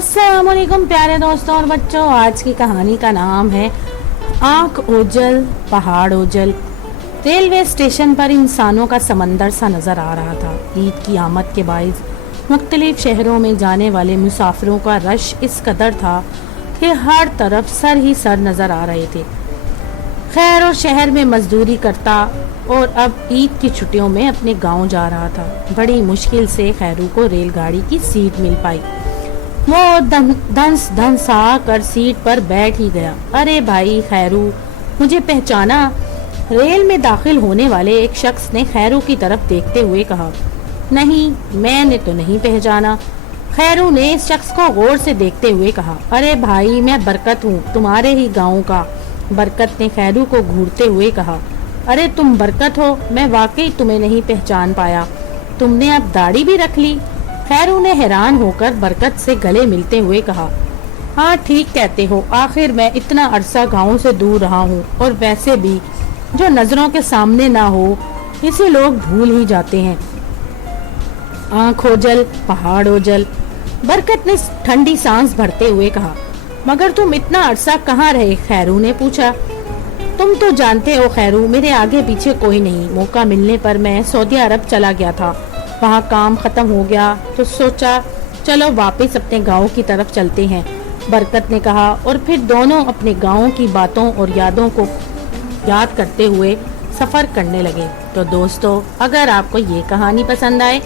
अस्सलाम वालेकुम प्यारे दोस्तों और बच्चों। आज की कहानी का नाम है आंख ओझल पहाड़ ओझल। रेलवे स्टेशन पर इंसानों का समंदर सा नज़र आ रहा था। ईद की आमद के बाइस मुख्तलिफ शहरों में जाने वाले मुसाफिरों का रश इस कदर था कि हर तरफ सर ही सर नज़र आ रहे थे। खैर और शहर में मजदूरी करता और अब ईद की छुट्टियों में अपने गांव जा रहा था। बड़ी मुश्किल से खैरू को रेलगाड़ी की सीट मिल पाई। वो धंस कर सीट पर बैठ ही गया। अरे भाई खैरू, मुझे पहचाना? रेल में दाखिल होने वाले एक शख्स ने खैरू की तरफ देखते हुए कहा। नहीं, मैंने तो नहीं पहचाना। खैरू ने इस शख्स को गौर से देखते हुए कहा। अरे भाई, मैं बरकत हूँ, तुम्हारे ही गाँव का। बरकत ने खैरू को घूरते हुए कहा। अरे तुम बरकत हो? मैं वाकई तुम्हें नहीं पहचान पाया। तुमने अब दाढ़ी भी रख ली? खैरू ने हैरान होकर बरकत से गले मिलते हुए कहा। हाँ ठीक कहते हो, आखिर मैं इतना अरसा गाँव से दूर रहा हूँ और वैसे भी जो नजरों के सामने ना हो इसे लोग भूल ही जाते हैं। आंख ओझल पहाड़ ओझल, बरकत ने ठंडी सांस भरते हुए कहा। मगर तुम इतना अरसा कहाँ रहे? खैरू ने पूछा। तुम तो जानते हो खैरू, मेरे आगे पीछे कोई नहीं। मौका मिलने पर मैं सऊदी अरब चला गया था। वहाँ काम खत्म हो गया तो सोचा चलो वापस अपने गांव की तरफ चलते हैं, बरकत ने कहा। और फिर दोनों अपने गांव की बातों और यादों को याद करते हुए सफर करने लगे। तो दोस्तों, अगर आपको ये कहानी पसंद आए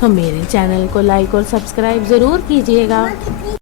तो मेरे चैनल को लाइक और सब्सक्राइब जरूर कीजिएगा।